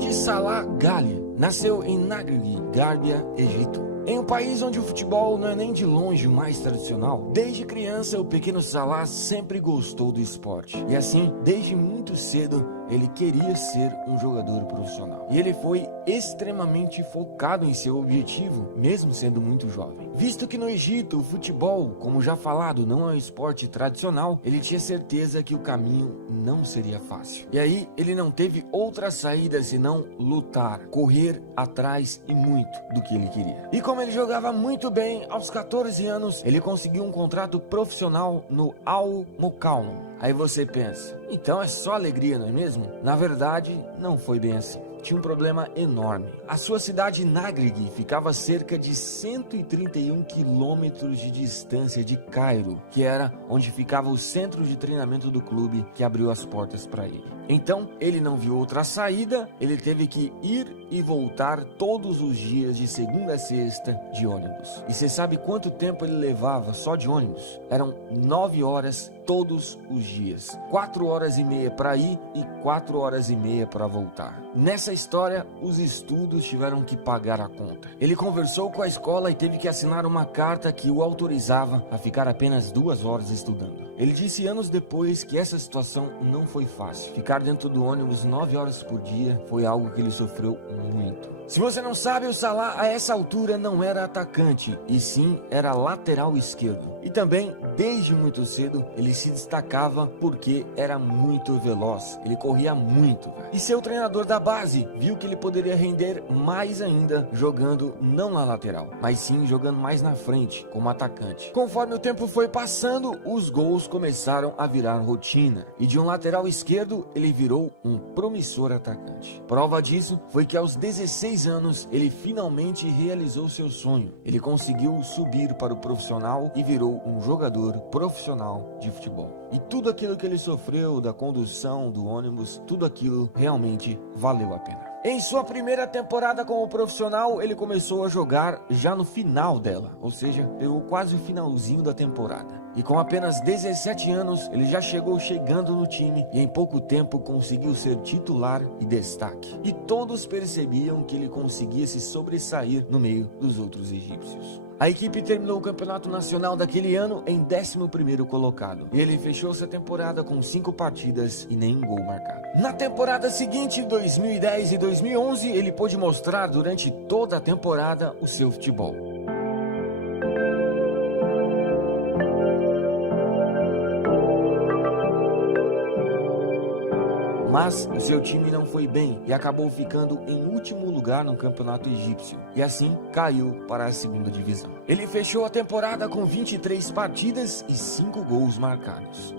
de Salah Ghali nasceu em Nagreg, Gárbia, Egito. Em um país onde o futebol não é nem de longe o mais tradicional, desde criança o pequeno Salah sempre gostou do esporte. E assim, desde muito cedo, ele queria ser um jogador profissional. E ele foi extremamente focado em seu objetivo, mesmo sendo muito jovem. Visto que no Egito o futebol, como já falado, não é um esporte tradicional, ele tinha certeza que o caminho não seria fácil. E aí ele não teve outra saída senão lutar, correr atrás e muito do que ele queria. E como ele jogava muito bem, aos 14 anos ele conseguiu um contrato profissional no Al Mokallam. Aí você pensa, então é só alegria, não é mesmo? Na verdade, não foi bem assim. Tinha um problema enorme. A sua cidade Nagreg ficava a cerca de 131 quilômetros de distância de Cairo, que era onde ficava o centro de treinamento do clube que abriu as portas para ele. Então, ele não viu outra saída, ele teve que ir e voltar todos os dias de segunda a sexta de ônibus. E você sabe quanto tempo ele levava só de ônibus? Eram 9 horas todos os dias. 4 horas e meia para ir e 4 horas e meia para voltar. Nessa história, os estudos tiveram que pagar a conta. Ele conversou com a escola e teve que assinar uma carta que o autorizava a ficar apenas 2 horas estudando. Ele disse anos depois que essa situação não foi fácil. Ficar dentro do ônibus 9 horas por dia foi algo que ele sofreu muito. Se você não sabe, o Salah a essa altura não era atacante, e sim era lateral esquerdo. E também, desde muito cedo, ele se destacava porque era muito veloz, ele corria muito. E seu treinador da base viu que ele poderia render mais ainda jogando não na lateral, mas sim jogando mais na frente, como atacante. Conforme o tempo foi passando, os gols começaram a virar rotina, e de um lateral esquerdo, ele virou um promissor atacante. Prova disso foi que aos 16 anos, ele finalmente realizou seu sonho. Ele conseguiu subir para o profissional e virou um jogador profissional de futebol. E tudo aquilo que ele sofreu da condução do ônibus, tudo aquilo realmente valeu a pena. Em sua primeira temporada como profissional, ele começou a jogar já no final dela, ou seja, pegou quase o finalzinho da temporada. E com apenas 17 anos, ele já chegando no time e em pouco tempo conseguiu ser titular e destaque. E todos percebiam que ele conseguia se sobressair no meio dos outros egípcios. A equipe terminou o campeonato nacional daquele ano em 11º colocado. E ele fechou sua temporada com 5 partidas e nenhum gol marcado. Na temporada seguinte, 2010 e 2011, ele pôde mostrar durante toda a temporada o seu futebol. Mas o seu time não foi bem e acabou ficando em último lugar no campeonato egípcio e assim caiu para a segunda divisão. Ele fechou a temporada com 23 partidas e 5 gols marcados.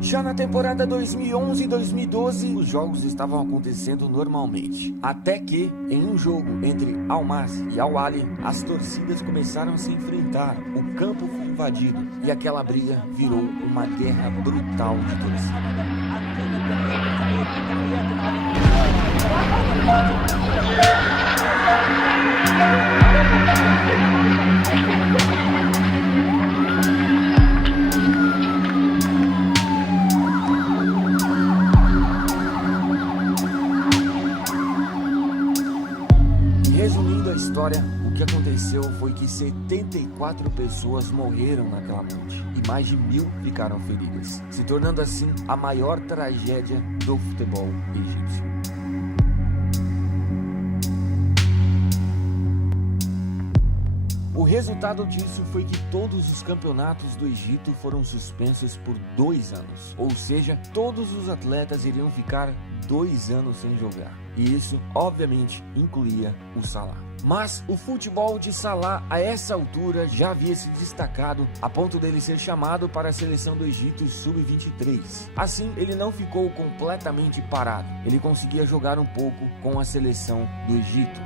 Já na temporada 2011 e 2012, os jogos estavam acontecendo normalmente. Até que, em um jogo entre Al-Masry e Al-Ahly, as torcidas começaram a se enfrentar, o campo foi invadido e aquela briga virou uma guerra brutal de torcida. Resumindo a história, o que aconteceu foi que 74 pessoas morreram naquela noite e mais de 1000 ficaram feridas, se tornando assim a maior tragédia do futebol egípcio. O resultado disso foi que todos os campeonatos do Egito foram suspensos por 2 anos, ou seja, todos os atletas iriam ficar 2 anos sem jogar. E isso, obviamente, incluía o Salah. Mas o futebol de Salah a essa altura já havia se destacado a ponto dele ser chamado para a seleção do Egito Sub-23. Assim, ele não ficou completamente parado. Ele conseguia jogar um pouco com a seleção do Egito.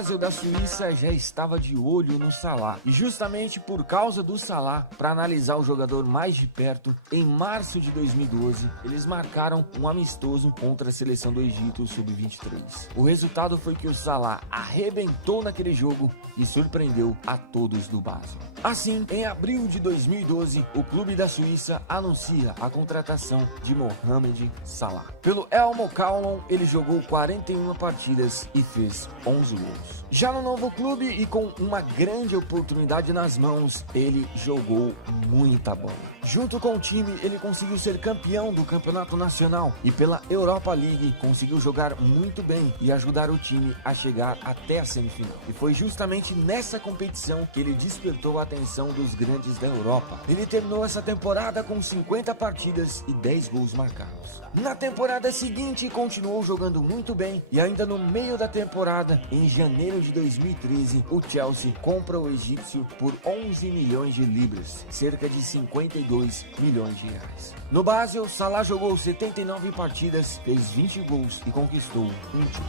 Basel da Suíça já estava de olho no Salah, e justamente por causa do Salah, para analisar o jogador mais de perto, em março de 2012, eles marcaram um amistoso contra a seleção do Egito sub-23. O resultado foi que o Salah arrebentou naquele jogo e surpreendeu a todos do Basel. Assim, em abril de 2012, o clube da Suíça anuncia a contratação de Mohamed Salah. Pelo El Mokaolan, ele jogou 41 partidas e fez 11 gols. Já no novo clube e com uma grande oportunidade nas mãos, ele jogou muita bola. Junto com o time, ele conseguiu ser campeão do campeonato nacional e pela Europa League conseguiu jogar muito bem e ajudar o time a chegar até a semifinal. E foi justamente nessa competição que ele despertou a atenção dos grandes da Europa. Ele terminou essa temporada com 50 partidas e 10 gols marcados. Na temporada seguinte, continuou jogando muito bem e ainda no meio da temporada, em janeiro de 2013, o Chelsea compra o egípcio por 11 milhões de libras, cerca de 52 milhões de reais. No Basel, Salah jogou 79 partidas, fez 20 gols e conquistou um título.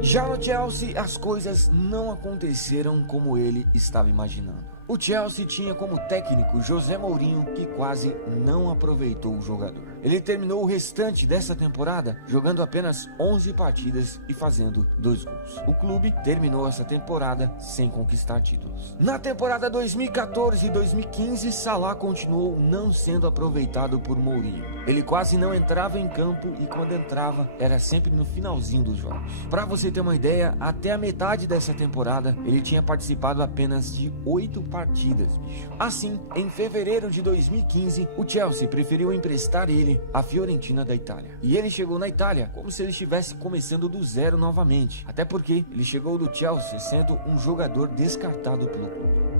Já no Chelsea, as coisas não aconteceram como ele estava imaginando. O Chelsea tinha como técnico José Mourinho, que quase não aproveitou o jogador. Ele terminou o restante dessa temporada jogando apenas 11 partidas e fazendo 2 gols. O clube terminou essa temporada sem conquistar títulos. Na temporada 2014 e 2015, Salah continuou não sendo aproveitado por Mourinho. Ele quase não entrava em campo e quando entrava era sempre no finalzinho dos jogos. Para você ter uma ideia, até a metade dessa temporada ele tinha participado apenas de 8 partidas, bicho. Assim, em fevereiro de 2015, o Chelsea preferiu emprestar ele à Fiorentina da Itália. E ele chegou na Itália como se ele estivesse começando do zero novamente, até porque ele chegou do Chelsea sendo um jogador descartado pelo clube.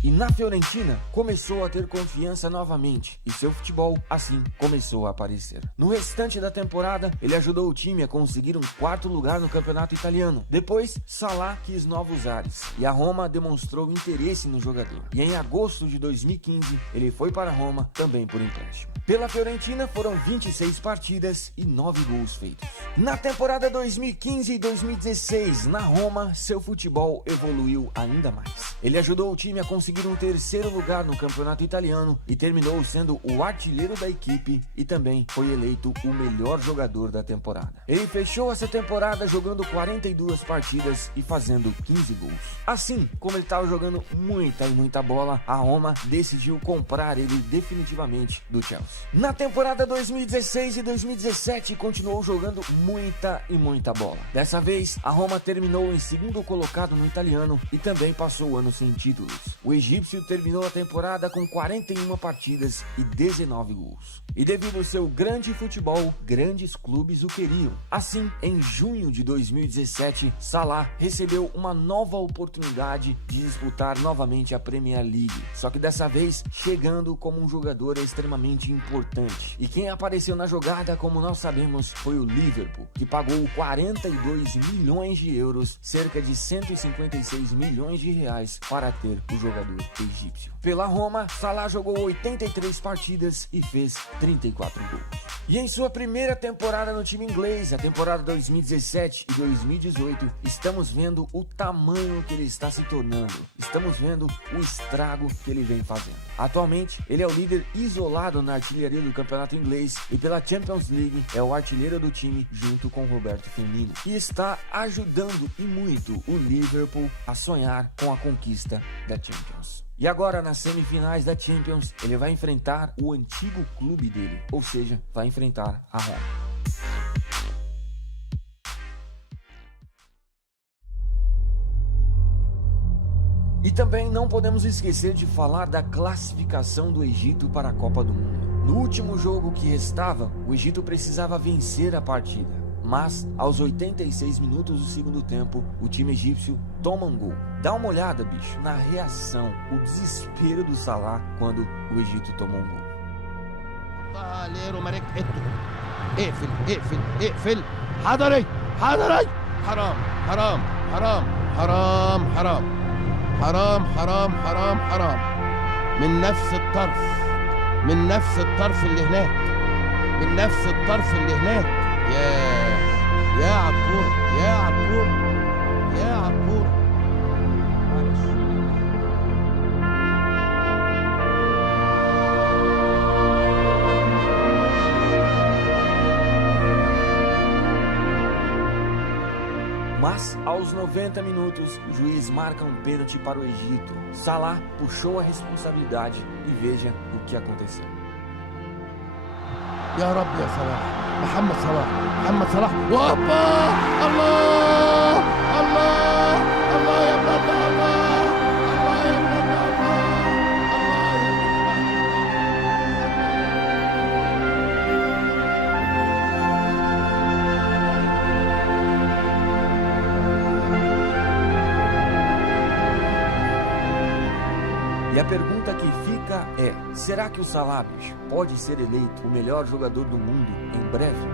E na Fiorentina, começou a ter confiança novamente e seu futebol, assim, começou a aparecer. No restante da temporada, ele ajudou o time a conseguir um 4º lugar no campeonato italiano. Depois, Salah quis novos ares e a Roma demonstrou interesse no jogador. E em agosto de 2015, ele foi para a Roma também por empréstimo. Pela Fiorentina foram 26 partidas e 9 gols feitos. Na temporada 2015 e 2016, na Roma, seu futebol evoluiu ainda mais. Ele ajudou o time a conseguir um 3º lugar no campeonato italiano e terminou sendo o artilheiro da equipe e também foi eleito o melhor jogador da temporada. Ele fechou essa temporada jogando 42 partidas e fazendo 15 gols. Assim, como ele estava jogando muita bola, a Roma decidiu comprar ele definitivamente do Chelsea. Na temporada 2016 e 2017 continuou jogando muita bola. Dessa vez, a Roma terminou em 2º colocado no italiano e também passou o ano sem títulos. O egípcio terminou a temporada com 41 partidas e 19 gols. E devido ao seu grande futebol, grandes clubes o queriam. Assim, em junho de 2017, Salah recebeu uma nova oportunidade de disputar novamente a Premier League. Só que dessa vez, chegando como um jogador extremamente importante. E quem apareceu na jogada, como nós sabemos, foi o Liverpool, que pagou 42 milhões de euros, cerca de 156 milhões de reais, para ter o jogador egípcio. Pela Roma, Salah jogou 83 partidas e fez 34 gols. E em sua primeira temporada no time inglês, a temporada 2017 e 2018, estamos vendo o tamanho que ele está se tornando. Estamos vendo o estrago que ele vem fazendo. Atualmente, ele é o líder isolado na artilharia do campeonato inglês e pela Champions League é o artilheiro do time junto com Roberto Firmino. E está ajudando e muito o Liverpool a sonhar com a conquista da Champions. E agora, nas semifinais da Champions, ele vai enfrentar o antigo clube dele, ou seja, vai enfrentar a Roma. E também não podemos esquecer de falar da classificação do Egito para a Copa do Mundo. No último jogo que restava, o Egito precisava vencer a partida. Mas, aos 86 minutos do segundo tempo, o time egípcio toma um gol. Dá uma olhada, bicho, na reação, o desespero do Salah quando o Egito tomou um gol. حرام حرام حرام حرام. من نفس الطرف، من نفس الطرف اللي هناك، من نفس الطرف اللي هناك. يا عبور، يا عبور، يا عبور. معلش. Mas, aos 90 minutos, o juiz marca um pênalti para o Egito. Salah puxou a responsabilidade e veja o que aconteceu. يا رب يا صلاح، محمد صلاح، محمد صلاح، وهوبا! الله الله الله يا ابن الله، الله يا ابن الله، الله يا E a pergunta que fica é: será que o Salah pode ser eleito o melhor jogador do mundo em breve?